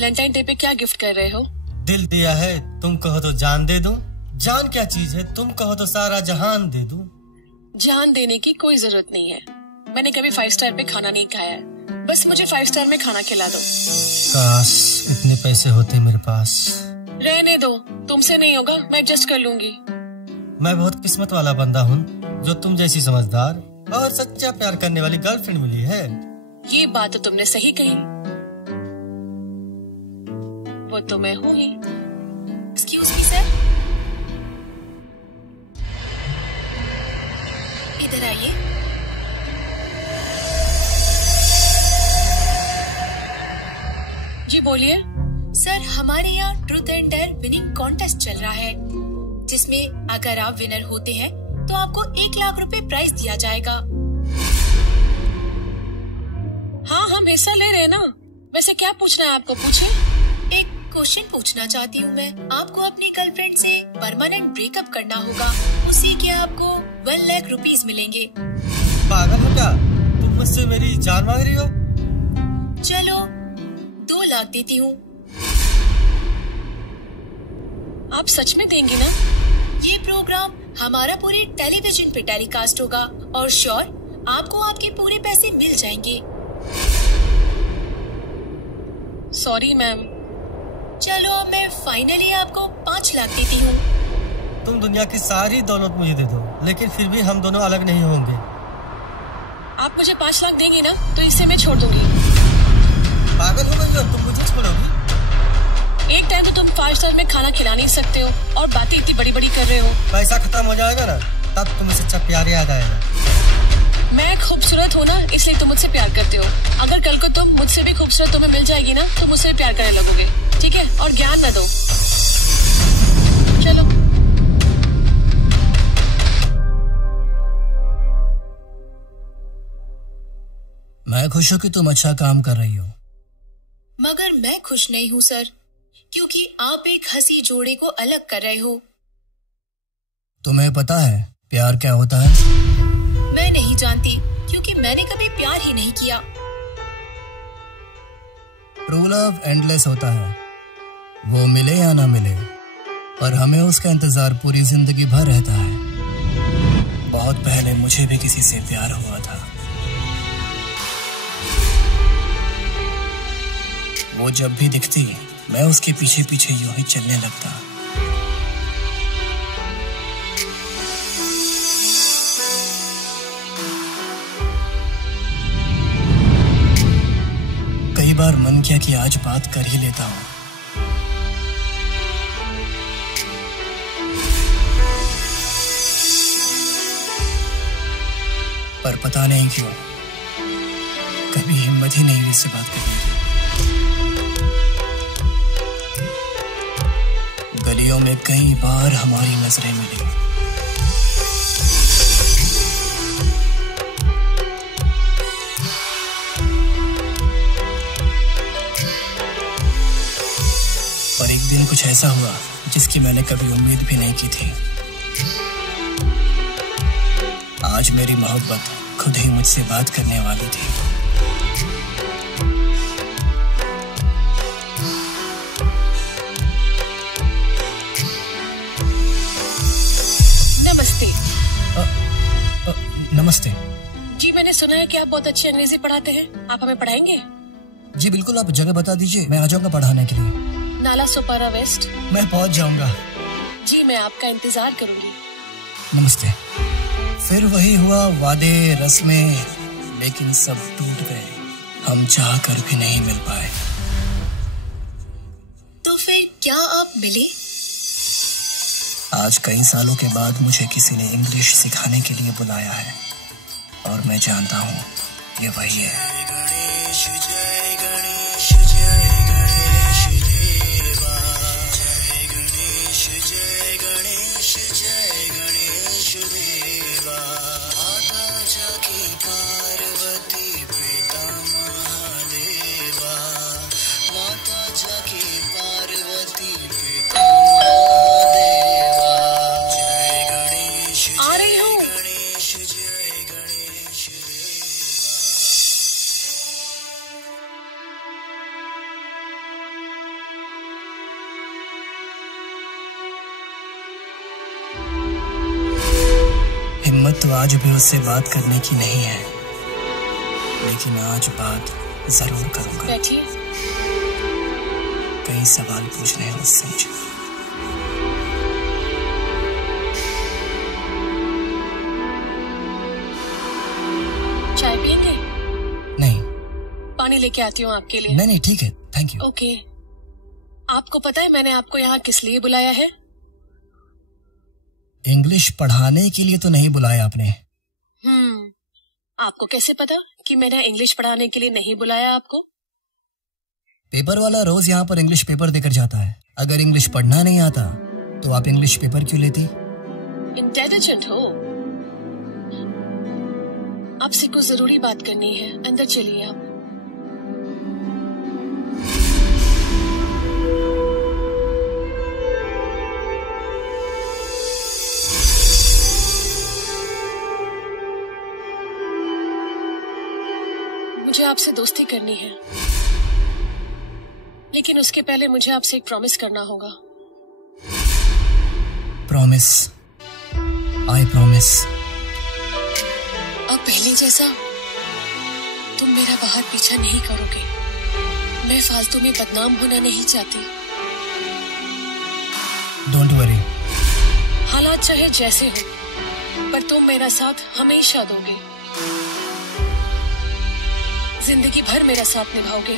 Valentine day पे क्या gift कर रहे हो? दिल दिया है, तुम कहो तो जान दे दूं। जान क्या चीज है, तुम कहो तो सारा जहान दे दूं। जान देने की कोई जरूरत नहीं है। मैंने कभी 5 स्टार पे खाना नहीं खाया है, बस मुझे 5 स्टार में खाना खिला दो। काश इतने पैसे होते मेरे पास। रहने दो, तुमसे नहीं होगा, मैं एडजस्ट कर लूंगी। मैं बहुत किस्मत वाला बंदा हूँ जो तुम जैसी समझदार और सच्चा प्यार करने वाली गर्लफ्रेंड मिली है। ये बात तो तुमने सही कही, वो तो मैं हूँ ही। एक्सक्यूज मी सर, इधर आइए। जी बोलिए। सर, हमारे यहाँ truth and dare winning contest चल रहा है, जिसमें अगर आप विनर होते हैं तो आपको 1 लाख रुपए प्राइज दिया जाएगा। हाँ, हम हिस्सा ले रहे हैं ना। वैसे क्या पूछना है आपको, पूछिए। एक क्वेश्चन पूछना चाहती हूँ मैं। आपको अपनी गर्लफ्रेंड से परमानेंट ब्रेकअप करना होगा, उससे क्या आपको 1 लाख रुपीज मिलेंगे। पागल हो क्या तुम? मुझसे मेरी जान मांग रही हो? चलो 2 लाख देती हूँ। आप सच में देंगी ना? ये प्रोग्राम हमारा पूरे टेलीविजन पे टेलीकास्ट होगा और श्योर आपको आपके पूरे पैसे मिल जाएंगे। Sorry ma'am. चलो अब मैं फाइनली आपको 5 लाख देती हूँ। तुम दुनिया की सारी दौलत मुझे दे दो, लेकिन फिर भी हम दोनों अलग नहीं होंगे। आप मुझे 5 लाख देंगी ना, तो इससे मैं छोड़ दूंगी। पागल हो गई हो तुम? मुझे छोड़ोगी? एक टाइम तो तुम 5 स्टार में खाना खिला नहीं सकते हो और बातें इतनी बड़ी बड़ी कर रहे हो। पैसा खत्म हो जाएगा ना, तब तुम्हें सच्चा प्यार याद आएगा। मैं खूबसूरत हूँ ना, इसलिए तुम मुझसे प्यार करते हो। अगर कल को तुम मुझसे भी खूबसूरत तुम्हें मिल जाएगी ना, तो मुझसे प्यार करने लगोगे, ठीक है? और ज्ञान न दो। चलो। मैं खुश हूँ कि तुम अच्छा काम कर रही हो। मगर मैं खुश नहीं हूँ सर, क्योंकि आप एक हंसी जोड़े को अलग कर रहे हो। तुम्हें पता है प्यार क्या होता है? मैं नहीं जानती, क्योंकि मैंने कभी प्यार ही नहीं किया। ट्रू लव एंडलेस होता है, वो मिले या ना मिले, पर हमें उसका इंतजार पूरी जिंदगी भर रहता है। बहुत पहले मुझे भी किसी से प्यार हुआ था। वो जब भी दिखती मैं उसके पीछे पीछे यूं ही चलने लगता। कई बार मन किया कि आज बात कर ही लेता हूं, पर पता नहीं क्यों कभी हिम्मत ही नहीं हुई इससे बात करने की। गलियों में कई बार हमारी नजरें मिली, पर एक दिन कुछ ऐसा हुआ जिसकी मैंने कभी उम्मीद भी नहीं की थी। आज मेरी मोहब्बत खुद ही मुझसे बात करने वाली थी। नमस्ते। जी मैंने सुना है कि आप बहुत अच्छी अंग्रेजी पढ़ाते हैं, आप हमें पढ़ाएंगे? जी बिल्कुल, आप जगह बता दीजिए, मैं आ जाऊंगा पढ़ाने के लिए। नाला सोपारा वेस्ट। मैं पहुंच जाऊंगा। जी मैं आपका इंतजार करूंगी। नमस्ते। फिर वही हुआ, वादे रस्में, लेकिन सब टूट गए। हम चाह कर भी नहीं मिल पाए। तो फिर क्या आप मिले? आज कई सालों के बाद मुझे किसी ने इंग्लिश सिखाने के लिए बुलाया है और मैं जानता हूँ ये वही है। हिम्मत तो आज भी उससे बात करने की नहीं है, लेकिन आज बात जरूर करूंगा। बैठिए। कई सवाल पूछने हैं उससे मुझे। चाय पियेंगे? नहीं। पानी लेके आती हूँ आपके लिए। नहीं ठीक है, थैंक यू। ओके। आपको पता है मैंने आपको यहाँ किस लिए बुलाया है? इंग्लिश पढ़ाने के लिए तो नहीं बुलाया आपने। आपको कैसे पता कि मैंने इंग्लिश पढ़ाने के लिए नहीं बुलाया आपको? पेपर वाला रोज यहाँ पर इंग्लिश पेपर देकर जाता है। अगर इंग्लिश पढ़ना नहीं आता तो आप इंग्लिश पेपर क्यों लेती? इंटेलिजेंट हो। आपसे कुछ जरूरी बात करनी है, अंदर चलिए आप। मुझे आपसे दोस्ती करनी है, लेकिन उसके पहले मुझे आपसे एक प्रॉमिस करना होगा। प्रॉमिस? I promise. अब पहले जैसा तुम मेरा बाहर पीछा नहीं करोगे। मैं फालतू में बदनाम होना नहीं चाहती। Don't worry. हालात चाहे जैसे हो, पर तुम मेरा साथ हमेशा दोगे। जिंदगी भर मेरा साथ निभाओगे।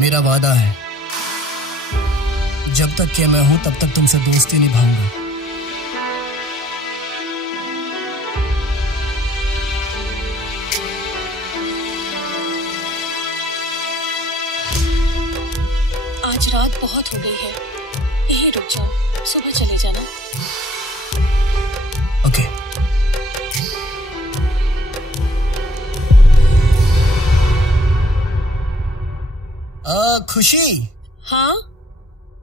मेरा वादा है, जब तक कि मैं हूं तब तक तुमसे दोस्ती निभाऊंगा। आज रात बहुत हो गई है, यहीं रुक जाओ, सुबह चले जाना। ओके। खुशी। हाँ?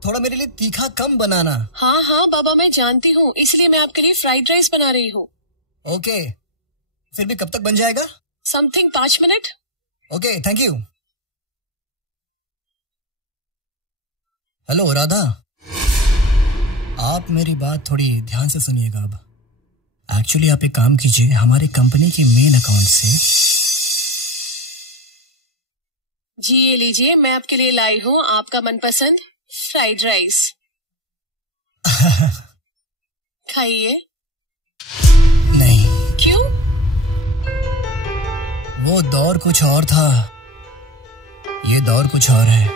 थोड़ा मेरे लिए तीखा कम बनाना। हाँ बाबा, मैं जानती हूँ, इसलिए मैं आपके लिए फ्राइड राइस बना रही हूँ। ओके, फिर भी कब तक बन जाएगा? Something 5 minute. Okay, thank you. Hello Radha, आप मेरी बात थोड़ी ध्यान से सुनिएगा। अब एक्चुअली आप एक काम कीजिए, हमारी कंपनी के मेन अकाउंट से जी ये लीजिए, मैं आपके लिए लाई हूँ आपका मनपसंद फ्राइड राइस। खाइए। नहीं। क्यों? वो दौर कुछ और था, ये दौर कुछ और है।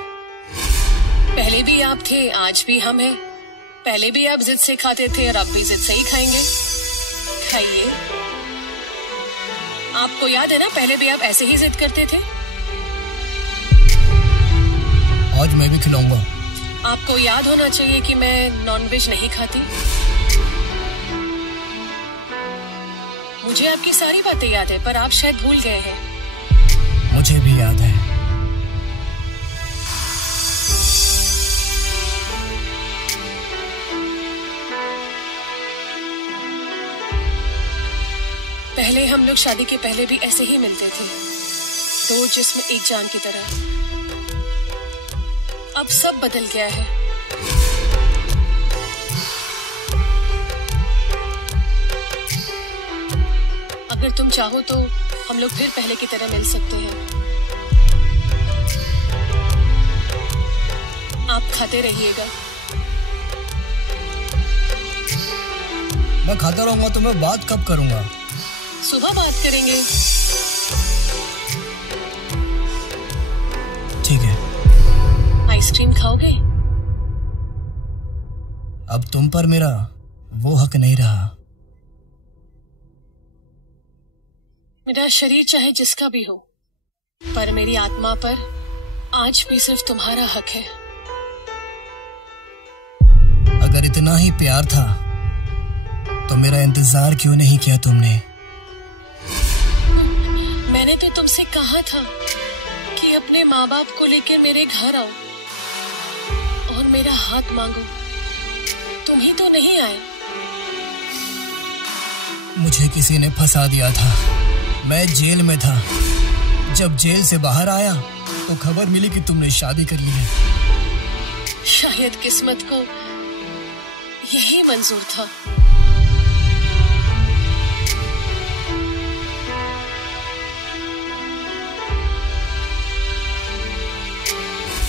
पहले भी आप थे, आज भी हम हैं। पहले भी आप जिद से खाते थे और अब भी जिद से ही खाएंगे। खाइए। आपको याद है ना, पहले भी आप ऐसे ही जिद करते थे। आज मैं भी खिलाऊंगा। आपको याद होना चाहिए कि मैं नॉनवेज नहीं खाती। मुझे आपकी सारी बातें याद है, पर आप शायद भूल गए हैं। मुझे भी याद है। पहले हम लोग शादी के पहले भी ऐसे ही मिलते थे, दो जिस्म एक जान की तरह। अब सब बदल गया है। अगर तुम चाहो तो हम लोग फिर पहले की तरह मिल सकते हैं। आप खाते रहिएगा। मैं खाता रहूंगा तो मैं बात कब करूंगा? सुबह बात करेंगे। ठीक है। आइसक्रीम खाओगे? अब तुम पर मेरा वो हक नहीं रहा। मेरा शरीर चाहे जिसका भी हो, पर मेरी आत्मा पर आज भी सिर्फ तुम्हारा हक है। अगर इतना ही प्यार था तो मेरा इंतजार क्यों नहीं किया तुमने? मैंने तो तुमसे कहा था कि अपने माँ बाप को लेकर मेरे घर आओ और मेरा हाथ मांगो। तुम ही तो नहीं आए। मुझे किसी ने फंसा दिया था, मैं जेल में था। जब जेल से बाहर आया तो खबर मिली कि तुमने शादी कर ली है। शायद किस्मत को यही मंजूर था।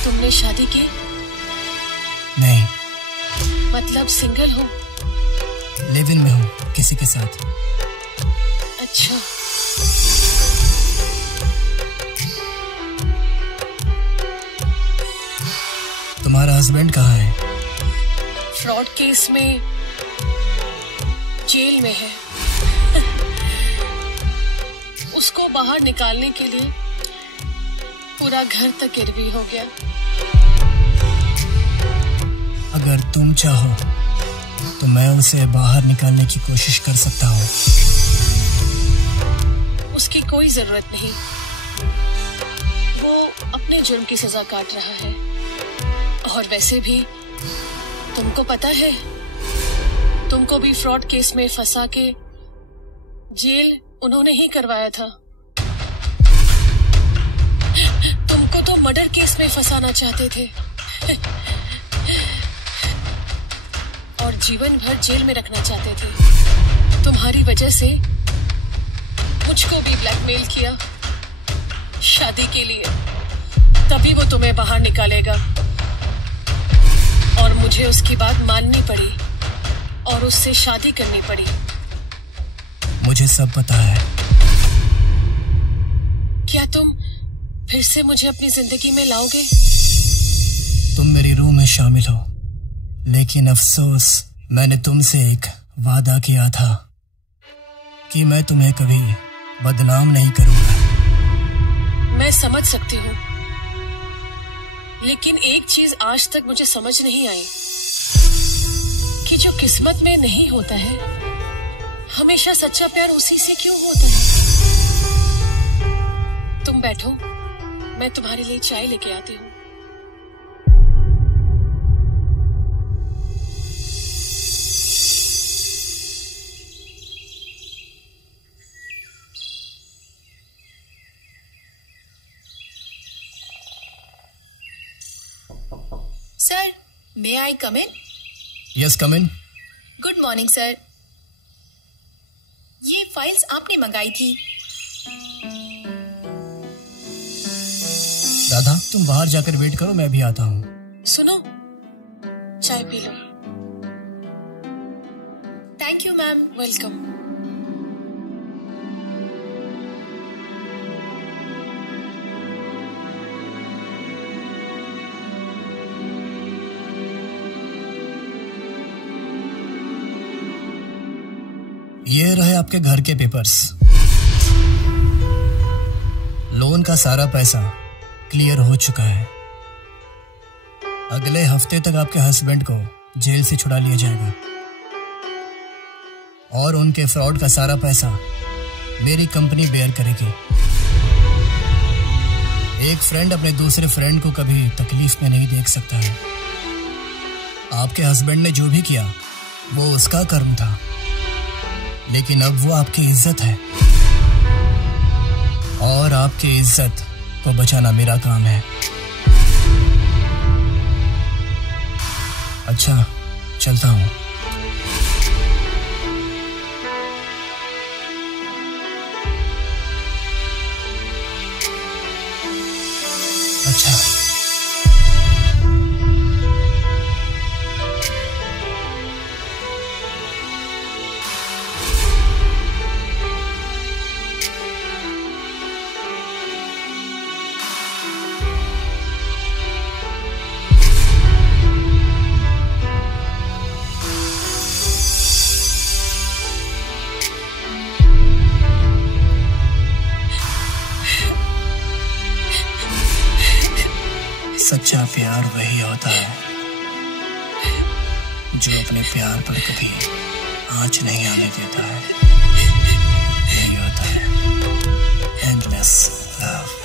तुमने शादी की? नहीं। मतलब सिंगल हो? लिव इन में हूँ किसी के साथ। अच्छा। तुम्हारा हस्बैंड कहाँ है? फ्रॉड केस में जेल में है। उसको बाहर निकालने के लिए पूरा घर तक गिरवी हो गया। अगर तुम चाहो तो मैं उसे बाहर निकालने की कोशिश कर सकता हूँ। उसकी कोई जरूरत नहीं, वो अपने जुर्म की सजा काट रहा है। और वैसे भी तुमको पता है, तुमको भी फ्रॉड केस में फंसा के जेल उन्होंने ही करवाया था। तुमको तो मर्डर केस में फंसाना चाहते थे और जीवन भर जेल में रखना चाहते थे। तुम्हारी वजह से मुझको भी ब्लैकमेल किया शादी के लिए, तभी वो तुम्हें बाहर निकालेगा। और मुझे उसकी बात माननी पड़ी और उससे शादी करनी पड़ी। मुझे सब पता है। क्या तुम फिर से मुझे अपनी जिंदगी में लाओगे? तुम मेरी रूह में शामिल हो, लेकिन अफसोस मैंने तुमसे एक वादा किया था कि मैं तुम्हें कभी बदनाम नहीं करूंगा। मैं समझ सकती हूँ, लेकिन एक चीज आज तक मुझे समझ नहीं आई कि जो किस्मत में नहीं होता है, हमेशा सच्चा प्यार उसी से क्यों होता है। तुम बैठो, मैं तुम्हारे लिए चाय लेके आती हूँ। Sir, may I come in? Yes, come in. Good morning sir. ये फाइल्स आपने मंगाई थी। राधा, तुम बाहर जाकर वेट करो, मैं भी आता हूँ। सुनो, चाय P low. Thank you ma'am. Welcome. ये रहे आपके घर के पेपर्स। लोन का सारा पैसा क्लियर हो चुका है। अगले हफ्ते तक आपके हस्बैंड को जेल से छुड़ा लिया जाएगा और उनके फ्रॉड का सारा पैसा मेरी कंपनी बेयर करेगी। एक फ्रेंड अपने दूसरे फ्रेंड को कभी तकलीफ में नहीं देख सकता है। आपके हस्बैंड ने जो भी किया वो उसका कर्म था, लेकिन अब वो आपकी इज्जत है और आपकी इज्जत को बचाना मेरा काम है। अच्छा, चलता हूँ। अच्छा। सच्चा प्यार वही होता है जो अपने प्यार पर कभी आँच नहीं आने देता है। यही होता है एंडलेस लव।